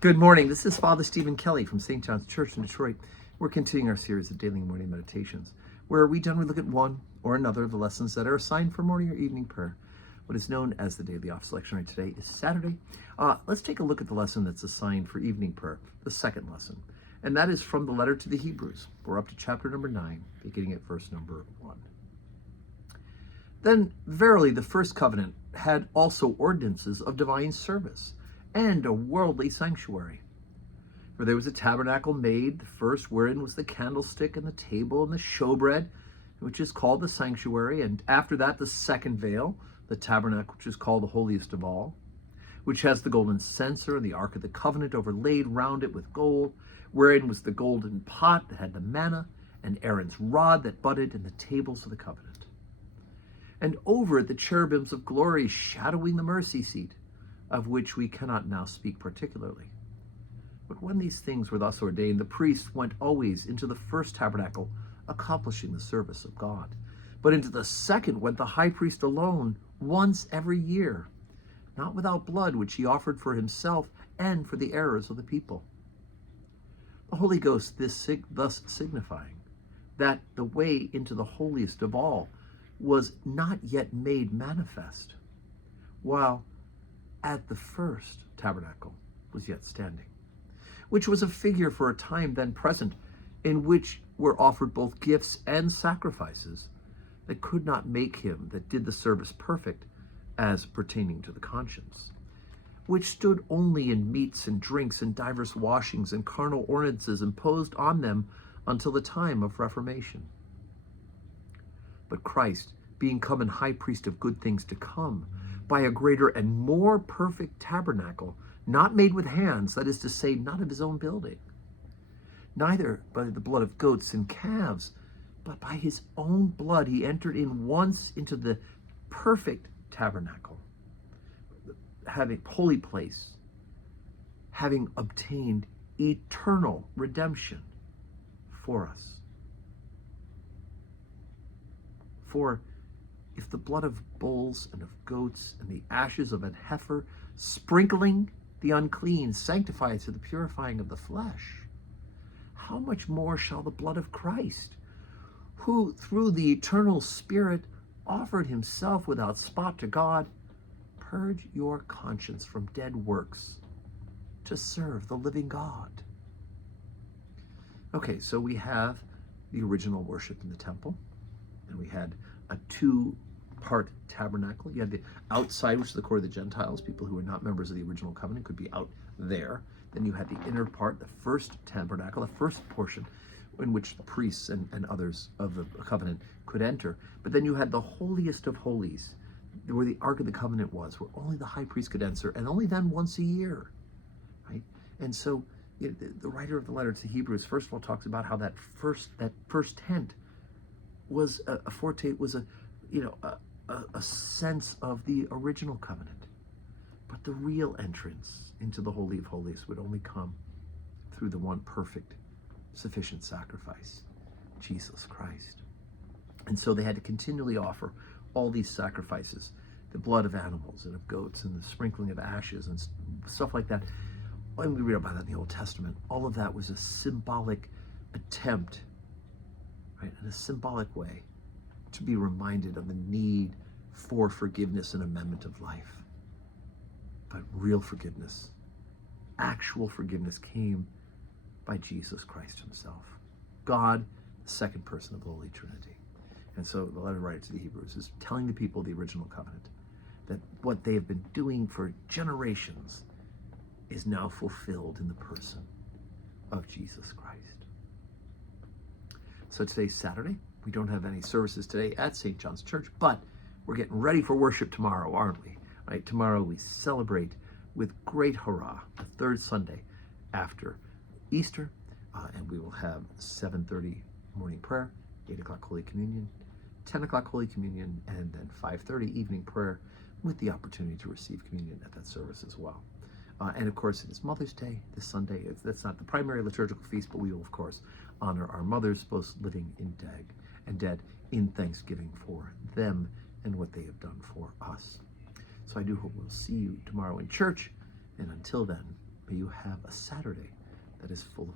Good morning. This is Father Stephen Kelly from St. John's Church in Detroit. We're continuing our series of daily morning meditations, where we generally look at one or another of the lessons that are assigned for morning or evening prayer. What is known as the daily office lectionary today is Saturday. Let's take a look at the lesson that's assigned for evening prayer, the second lesson, and that is from the letter to the Hebrews. We're up to chapter number 9, beginning at verse number 1. Then verily the first covenant had also ordinances of divine service, and a worldly sanctuary. For there was a tabernacle made, the first wherein was the candlestick and the table and the showbread, which is called the sanctuary, and after that the second veil, the tabernacle which is called the holiest of all, which has the golden censer and the ark of the covenant overlaid round it with gold, wherein was the golden pot that had the manna, and Aaron's rod that budded, and the tables of the covenant. And over it the cherubims of glory shadowing the mercy seat, of which we cannot now speak particularly. But when these things were thus ordained, the priest went always into the first tabernacle, accomplishing the service of God. But into the second went the high priest alone, once every year, not without blood, which he offered for himself and for the errors of the people. The Holy Ghost thus signifying that the way into the holiest of all was not yet made manifest, while at the first tabernacle was yet standing, which was a figure for a time then present, in which were offered both gifts and sacrifices that could not make him that did the service perfect as pertaining to the conscience, which stood only in meats and drinks and divers washings and carnal ordinances imposed on them until the time of Reformation. But Christ, being come an high priest of good things to come, by a greater and more perfect tabernacle, not made with hands, that is to say, not of his own building, neither by the blood of goats and calves, but by his own blood he entered in once into the perfect tabernacle, having holy place, having obtained eternal redemption for us. For if the blood of bulls and of goats and the ashes of an heifer, sprinkling the unclean, sanctifies to the purifying of the flesh, how much more shall the blood of Christ, who through the eternal Spirit offered himself without spot to God, purge your conscience from dead works to serve the living God? Okay, so we have the original worship in the temple, and we had a two-part tabernacle. You had the outside, which is the court of the Gentiles. People who were not members of the original covenant could be out there. Then you had the inner part, the first tabernacle, the first portion, in which the priests and others of the covenant could enter. But then you had the holiest of holies, where the Ark of the Covenant was, where only the high priest could enter, and only then once a year, right? And so the writer of the letter to Hebrews, first of all, talks about how that first tent was a foretaste, was a sense of the original covenant. But the real entrance into the Holy of Holies would only come through the one perfect, sufficient sacrifice, Jesus Christ. And so they had to continually offer all these sacrifices, the blood of animals and of goats and the sprinkling of ashes and stuff like that. When we read about that in the Old Testament, all of that was a symbolic attempt, right, in a symbolic way, to be reminded of the need for forgiveness and amendment of life. But real forgiveness, actual forgiveness, came by Jesus Christ himself, God, the second person of the Holy Trinity. And so the letter writer to the Hebrews is telling the people of the original covenant that what they have been doing for generations is now fulfilled in the person of Jesus Christ. So today's Saturday. We don't have any services today at St. John's Church, but we're getting ready for worship tomorrow, aren't we? Right? Tomorrow we celebrate with great hurrah the third Sunday after Easter, and we will have 7:30 morning prayer, 8 o'clock Holy Communion, 10 o'clock Holy Communion, and then 5:30 evening prayer with the opportunity to receive communion at that service as well. And of course, it is Mother's Day this Sunday. That's not the primary liturgical feast, but we will, of course, honor our mothers, both living and dead, in thanksgiving for them and what they have done for us. So I do hope we'll see you tomorrow in church. And until then, but you have a Saturday that is full